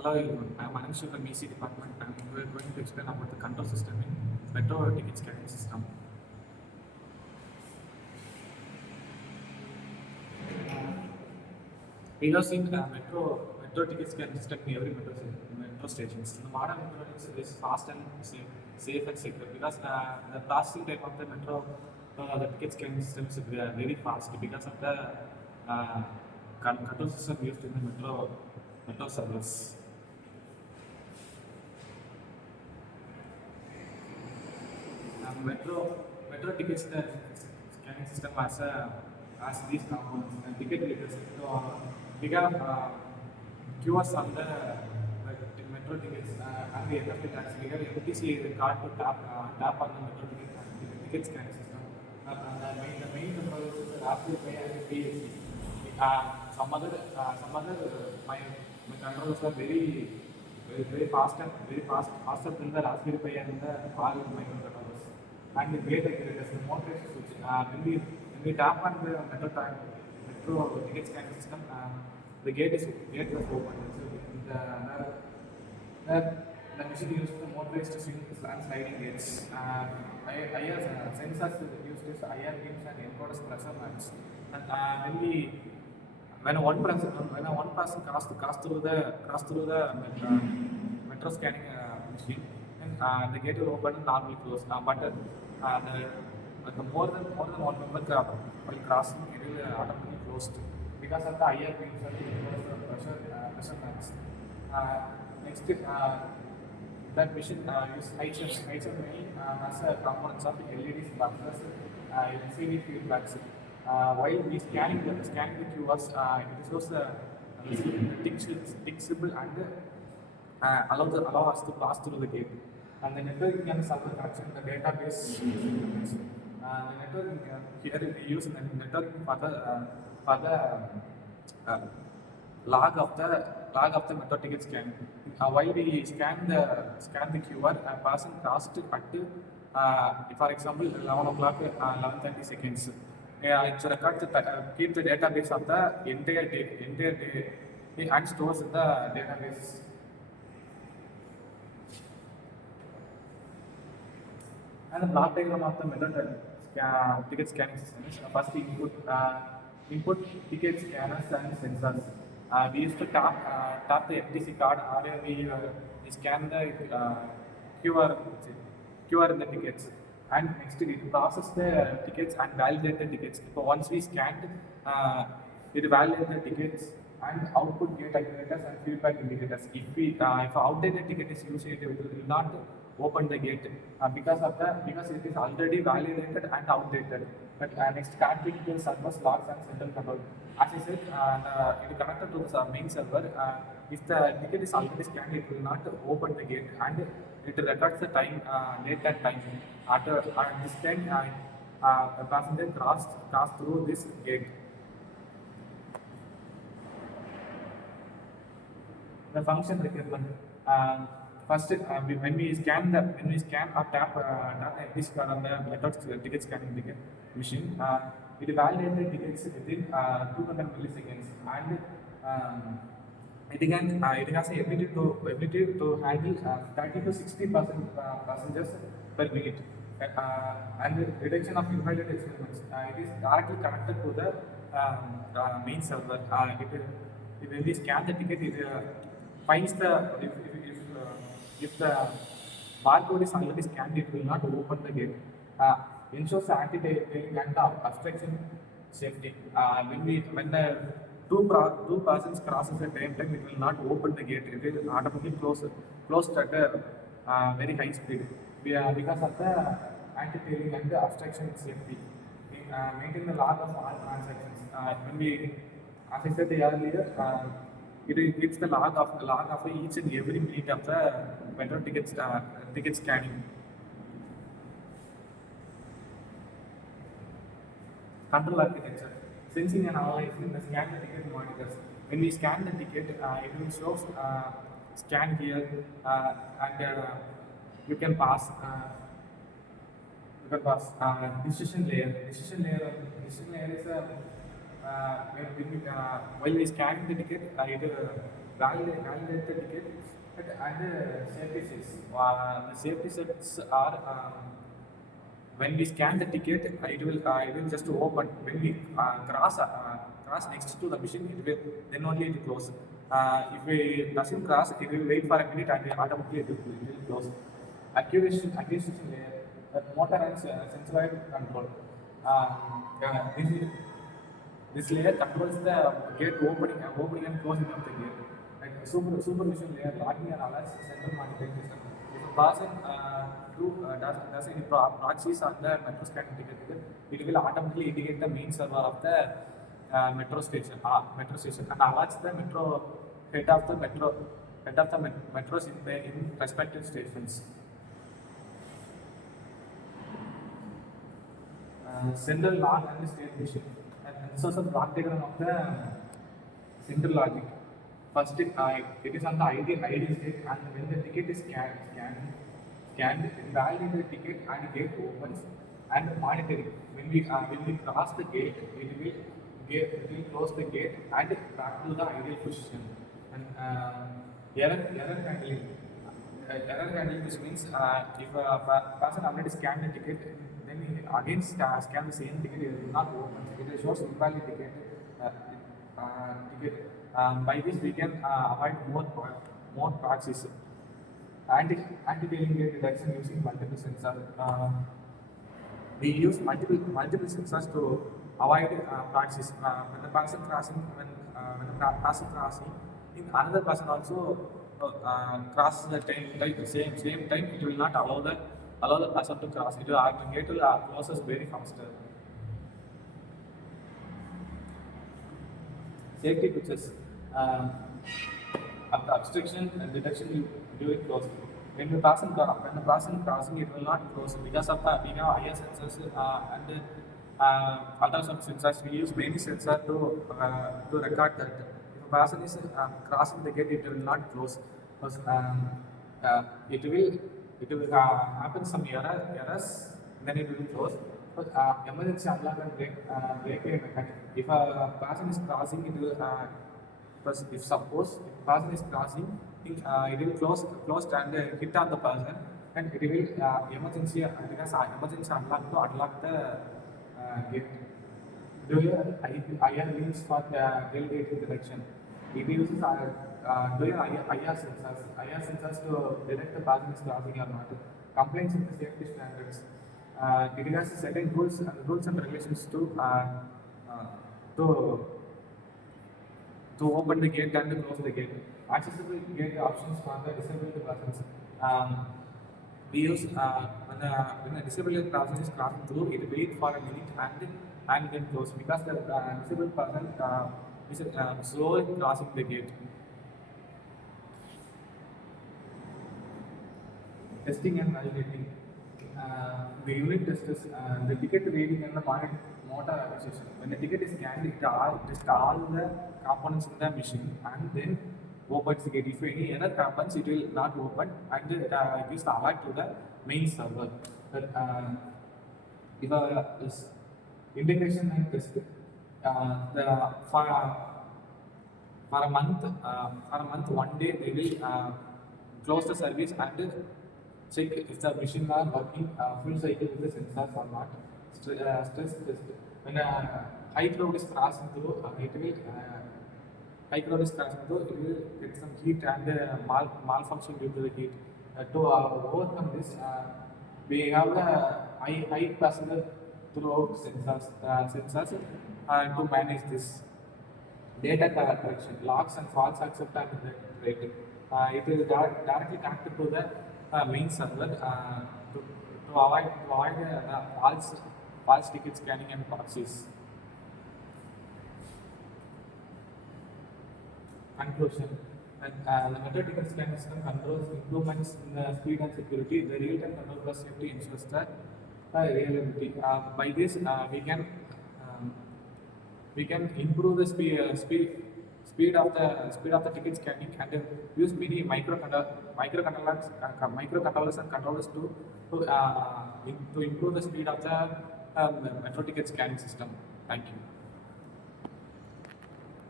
Hello everyone, I am Annuncio from EC department and we are going to explain about the control system in metro ticket scanning system. We have seen metro ticket scanning system in every metro stations. The modern metro is fast and safe and secure because the processing time of the metro the ticket scanning system is very fast because of the uh, control system used in the metro servers. Metro ticket scanning system as these components and ticket readers. So we have QRs on the metro tickets and the end of it actually we have MTC card to tap on the metro ticket scanning system. The main controllers is Rapid Pay and PSC. Some other my controllers are very fast and faster than the Raspberry Pi and the all microcontrollers. And the gate accelerators, the motor switch. When we tap on the metro ticket scanning system, the gate was open. So the machine used the motorized swing and sliding gates. IR sensors used is IR beams and encoders pressure maps. And when a one person cross through the metro scanning machine, and the gate will open and normally close. The more than one member while crossing, it will automatically closed because of the IR beams and the pressure maps. Next, that machine use HMI has a components of LEDs, buffers, LCD feedbacks. While we scanning the QRs, it shows the tick symbol and allow us to pass through the gate. And the networking and server connection, the database. The networking here we use the networking for the uh, log of the metro ticket scan. While we scan the QR, a person crossed at for example 11 o'clock 11:30 seconds. It records keep the database of the entire day and stores in the database. And the block diagram of the method ticket scanning system is first input ticket scanners and sensors. We used to tap the FTC card or we scan the QR in the tickets. And next it process the tickets and validate the tickets. So once we scanned, it validates the tickets and output gate aggregators and feedback indicators. If outdated ticket is used, it will not open the gate because it is already validated and outdated. But next card being to servers, logs and central control. As I said, it is connected to the main server. If the ticket is already scanned, it will not open the gate and it records the time, date and time. At this time, a passenger crossed through this gate. The function requirement. First, when we scan or tap the FTC card on the method ticket scanning machine, it validates the tickets within 200 milliseconds, and it has the ability to handle 30 to 60% passengers per minute, and the reduction of invalid experiments. It is directly connected to the main server. When we scan the ticket, it finds if the barcode is already scanned, it will not open the gate. Ensures anti-tailing and obstruction safety. When the two persons crosses at the same time, it will not open the gate. It will automatically close at a very high speed because of the anti-tailing and the obstruction safety. Maintain the log of all transactions. As I said earlier, it gives the log of each and every minute of the metro ticket scanning. Control architecture. Sensing and analyzing the scan the ticket monitors. When we scan the ticket, it will show scan here and you can pass. Decision layer. Decision layer is a while we scan the ticket, validate the ticket and safety sets. The safety sets are when we scan the ticket, it will just open. When we cross next to the machine, it will then only it will close. If we doesn't cross, it will wait for a minute and automatically it will close. Acquisition layer, motor and sensory control. This layer controls the gate opening and closing of the gate. Like supervision layer, logging and alerts, central monitoring system. If a person does any proxies on the metro scanning ticket, it will automatically indicate the main server of the metro station and alerts the head of the metros in respective stations. Central log and state machine. And this is a block diagram of the central logic. First, it is on the ideal state, and when the ticket is scanned, it validates the ticket and gate opens and monitoring. When we cross the gate, it will close the gate and back to the ideal position. And error handling. Error handling, this means if a person already scanned the ticket, then he again scan the same ticket, it will not open. It shows invalid ticket. By this, we can avoid more proxies. Anti-tailing gate detection using multiple sensors. We use multiple sensors to avoid proxies. When the person crossing, in another person also cross the same time, it will not allow the person to cross. It will gate will closes very faster. Safety features. Obstruction and detection during closing. When the person crossing, it will not close because of we have IR sensors and ultrasound sensors. We use many sensors to record that. If a person is crossing the gate, it will not close. Because, it will happen some errors, then it will close. But emergency unlock and breakaway mechanism. If a person is crossing, it will. If suppose person is crossing, it will close and hit on the person, and it will emergency unlock to unlock the gate. Do you IR means for the tailgate direction? It uses IR sensors to detect the person is crossing or not. Compliance with the safety standards. It has certain rules and regulations to open the gate and to close the gate. Accessible gate options for the disabled persons. We use when a disabled person is crossing through, it waits for a minute and then close because the disabled person is slowly crossing the gate. Testing and validating. The unit tests the ticket reading and the motor acquisition. When the ticket is scanned, it tests all the components in the machine and then opens the gate. If any error happens, it will not open and it gives the alert to the main server. But if integration and test, for a month, 1 day they will close the service and check if the machine are working full cycle with the sensors or not. Stress test. When high crowd is crossing through, it will get some heat and malfunction due to the heat. To overcome this, we have a high passenger throughout sensors to manage this. Data collection, logs and false accept and rate. It is directly connected to the main server to avoid false ticket scanning and proxies. Conclusion. And the metro ticket scanning system controls improvements in the speed and security. The real-time control plus safety ensures that reliability. By this, we can improve the speed of the ticket scanning and use many microcontrollers and controllers to improve the speed of the metro ticket scanning system. Thank you.